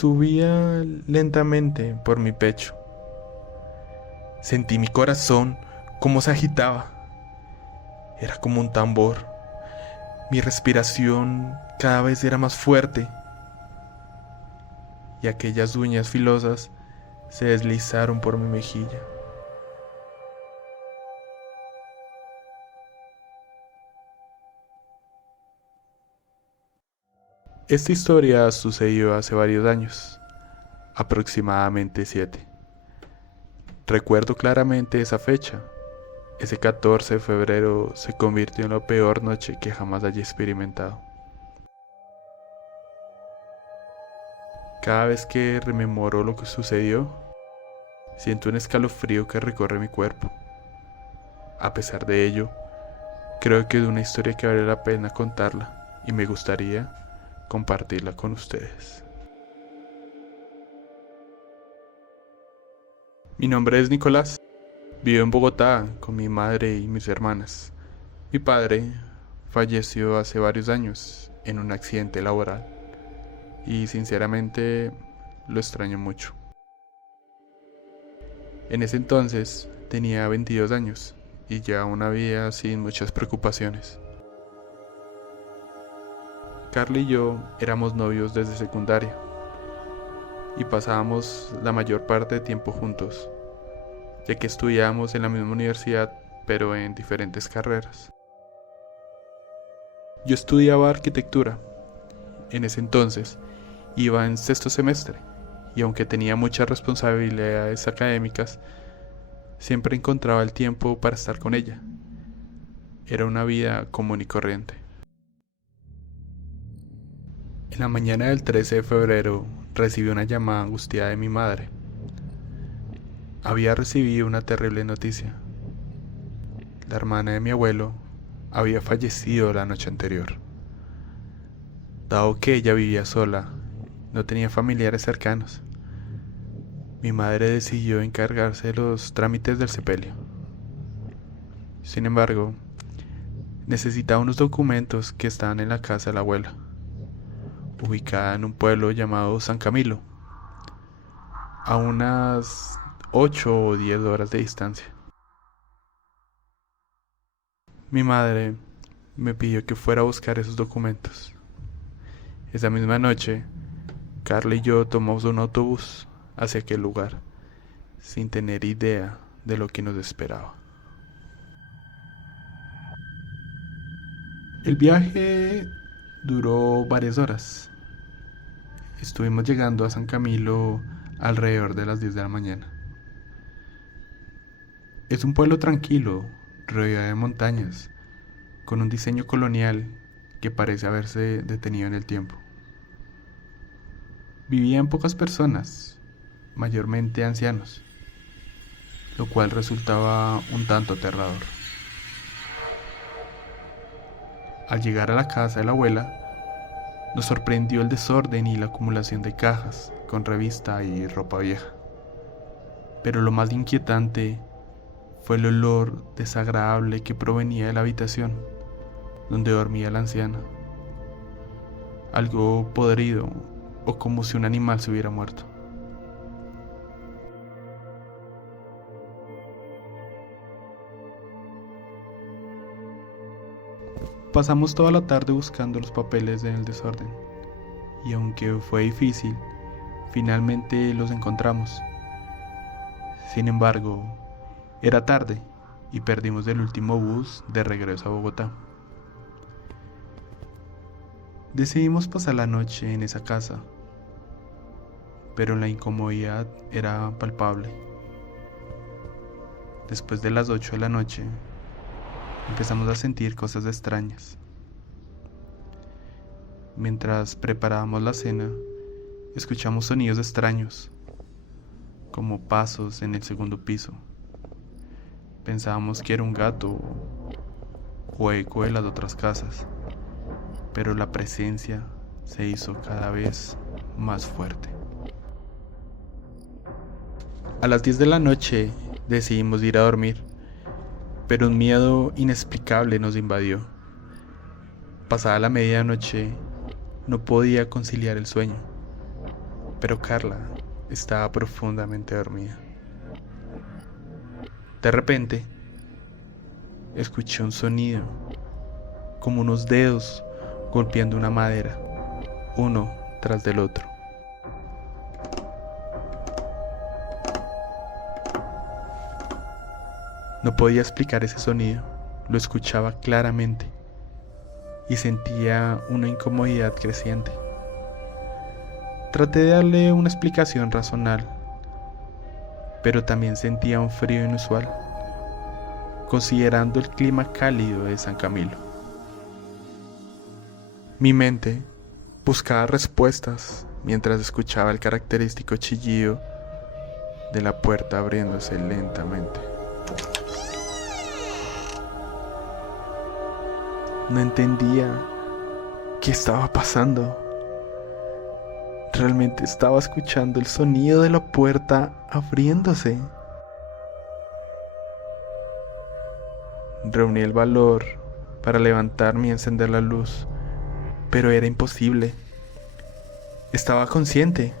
Subía lentamente por mi pecho. Sentí mi corazón como se agitaba. Era como un tambor. Mi respiración cada vez era más fuerte y aquellas uñas filosas se deslizaron por mi mejilla. Esta historia sucedió hace varios años, aproximadamente 7. Recuerdo claramente esa fecha. Ese 14 de febrero se convirtió en la peor noche que jamás haya experimentado. Cada vez que rememoro lo que sucedió, siento un escalofrío que recorre mi cuerpo. A pesar de ello, creo que es una historia que vale la pena contarla y me gustaría compartirla con ustedes. Mi nombre es Nicolás. Vivo en Bogotá con mi madre y mis hermanas. Mi padre falleció hace varios años en un accidente laboral y sinceramente lo extraño mucho. En ese entonces tenía 22 años y ya una vida sin muchas preocupaciones. Carly y yo éramos novios desde secundaria y pasábamos la mayor parte de tiempo juntos, ya que estudiábamos en la misma universidad pero en diferentes carreras. Yo estudiaba arquitectura. En ese entonces iba en sexto semestre y aunque tenía muchas responsabilidades académicas, siempre encontraba el tiempo para estar con ella. Era una vida común y corriente. En la mañana del 13 de febrero recibí una llamada angustiada de mi madre. Había recibido una terrible noticia. La hermana de mi abuelo había fallecido la noche anterior. Dado que ella vivía sola, no tenía familiares cercanos, mi madre decidió encargarse de los trámites del sepelio. Sin embargo, necesitaba unos documentos que estaban en la casa de la abuela, ubicada en un pueblo llamado San Camilo, a unas 8 o 10 horas de distancia. Mi madre me pidió que fuera a buscar esos documentos. Esa misma noche, Carla y yo tomamos un autobús hacia aquel lugar, sin tener idea de lo que nos esperaba. El viaje duró varias horas. Estuvimos llegando a San Camilo alrededor de las 10 de la mañana. Es un pueblo tranquilo, rodeado de montañas, con un diseño colonial que parece haberse detenido en el tiempo. Vivían pocas personas, mayormente ancianos, lo cual resultaba un tanto aterrador. Al llegar a la casa de la abuela, nos sorprendió el desorden y la acumulación de cajas con revista y ropa vieja. Pero lo más inquietante fue el olor desagradable que provenía de la habitación donde dormía la anciana. Algo podrido o como si un animal se hubiera muerto. Pasamos toda la tarde buscando los papeles en el desorden, y aunque fue difícil, finalmente los encontramos. Sin embargo, era tarde y perdimos el último bus de regreso a Bogotá. Decidimos pasar la noche en esa casa, pero la incomodidad era palpable. Después de las 8 de la noche, empezamos a sentir cosas extrañas. Mientras preparábamos la cena, escuchamos sonidos extraños, como pasos en el segundo piso. Pensábamos que era un gato o eco de las otras casas, pero la presencia se hizo cada vez más fuerte. A las 10 de la noche decidimos ir a dormir, pero un miedo inexplicable nos invadió. Pasada la medianoche, no podía conciliar el sueño. pero Carla estaba profundamente dormida. De repente, escuché un sonido, como unos dedos golpeando una madera, uno tras del otro. No podía explicar ese sonido, lo escuchaba claramente y sentía una incomodidad creciente. Traté de darle una explicación razonable, pero también sentía un frío inusual, considerando el clima cálido de San Camilo. Mi mente buscaba respuestas mientras escuchaba el característico chillido de la puerta abriéndose lentamente. No entendía qué estaba pasando. Realmente estaba escuchando el sonido de la puerta abriéndose. Reuní el valor para levantarme y encender la luz, pero era imposible. Estaba consciente,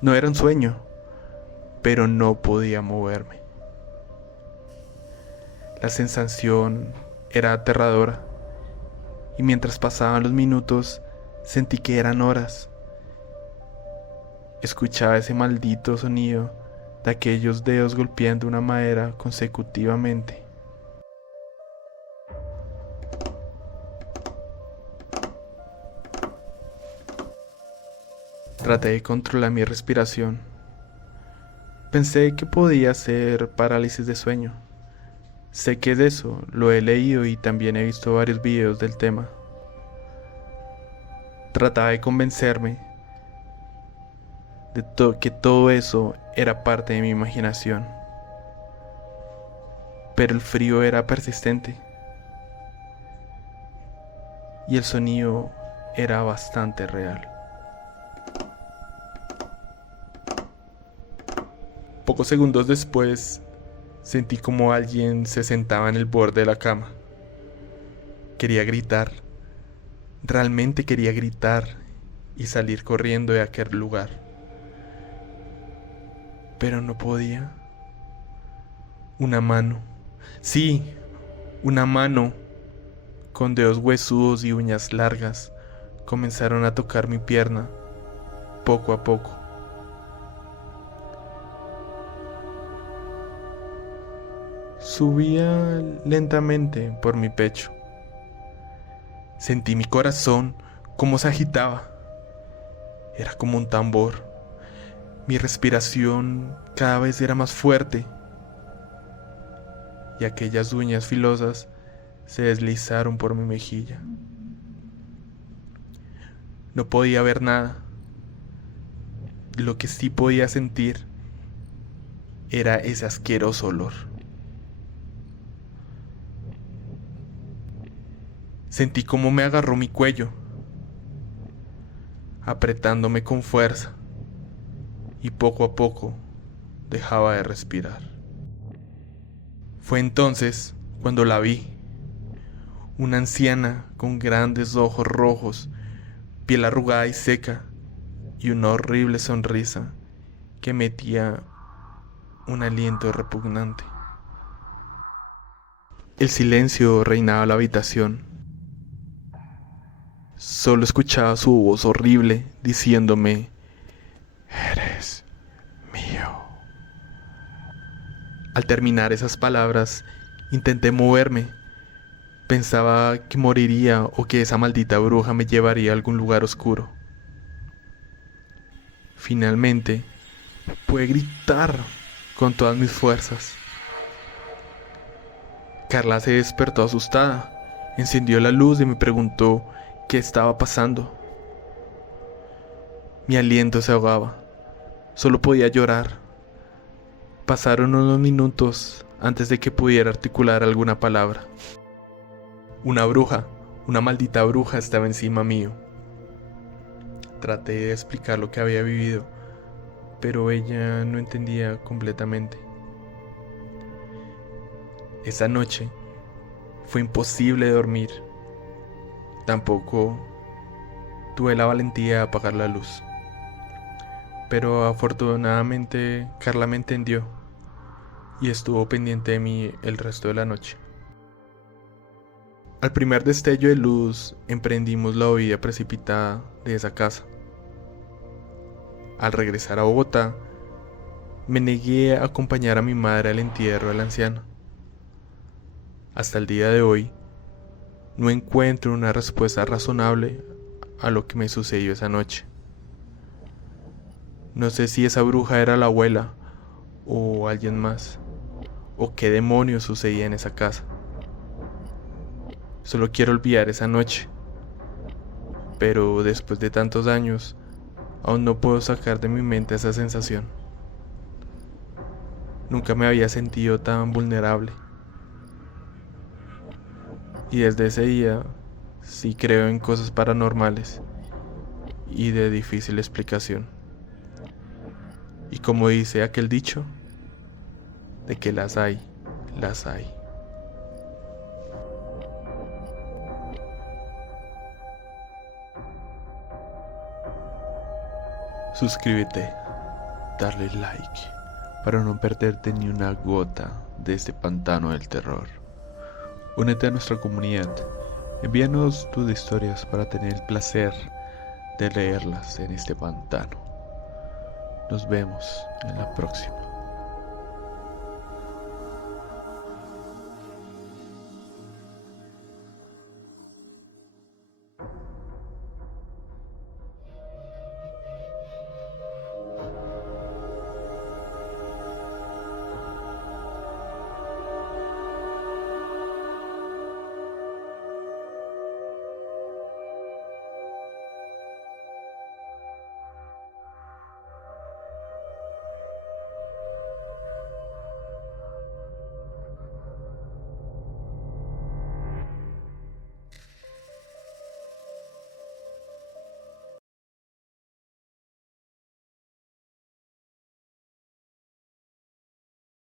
no era un sueño, pero no podía moverme. La sensación era aterradora, y mientras pasaban los minutos, sentí que eran horas. Escuchaba ese maldito sonido de aquellos dedos golpeando una madera consecutivamente. Traté de controlar mi respiración. Pensé que podía ser parálisis de sueño. Sé que es eso, lo he leído y también he visto varios videos del tema. Trataba de convencerme de que todo eso era parte de mi imaginación. Pero el frío era persistente y el sonido era bastante real. Pocos segundos después, sentí como alguien se sentaba en el borde de la cama. Quería gritar, realmente quería gritar y salir corriendo de aquel lugar. Pero no podía. Una mano, sí, una mano, con dedos huesudos y uñas largas, comenzaron a tocar mi pierna, poco a poco. Subía lentamente por mi pecho. Sentí mi corazón como se agitaba. Era como un tambor. Mi respiración cada vez era más fuerte. Y aquellas uñas filosas se deslizaron por mi mejilla. No podía ver nada. Lo que sí podía sentir era ese asqueroso olor. Sentí cómo me agarró mi cuello, apretándome con fuerza, y poco a poco dejaba de respirar. Fue entonces cuando la vi, una anciana con grandes ojos rojos, piel arrugada y seca, y una horrible sonrisa que emitía un aliento repugnante. El silencio reinaba en la habitación. Solo escuchaba su voz horrible diciéndome: "Eres mío". Al terminar esas palabras, intenté moverme. Pensaba que moriría o que esa maldita bruja me llevaría a algún lugar oscuro. Finalmente, pude gritar con todas mis fuerzas. Carla se despertó asustada, encendió la luz y me preguntó qué estaba pasando. Mi aliento se ahogaba, solo podía llorar. Pasaron unos minutos antes de que pudiera articular alguna palabra. Una bruja, una maldita bruja estaba encima mío. Traté de explicar lo que había vivido, pero ella no entendía completamente. Esa noche fue imposible dormir. Tampoco tuve la valentía de apagar la luz. pero afortunadamente Carla me entendió y estuvo pendiente de mí el resto de la noche. Al primer destello de luz emprendimos la huida precipitada de esa casa. Al regresar a Bogotá, me negué a acompañar a mi madre al entierro del anciano. Hasta el día de hoy, no encuentro una respuesta razonable a lo que me sucedió esa noche. No sé si esa bruja era la abuela o alguien más, o qué demonios sucedía en esa casa. Solo quiero olvidar esa noche, pero después de tantos años, aún no puedo sacar de mi mente esa sensación. Nunca me había sentido tan vulnerable. Y desde ese día, sí creo en cosas paranormales y de difícil explicación. Y como dice aquel dicho, de que las hay, las hay. Suscríbete, darle like, para no perderte ni una gota de este pantano del terror. Únete a nuestra comunidad, envíanos tus historias para tener el placer de leerlas en este pantano. Nos vemos en la próxima.